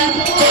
Yeah.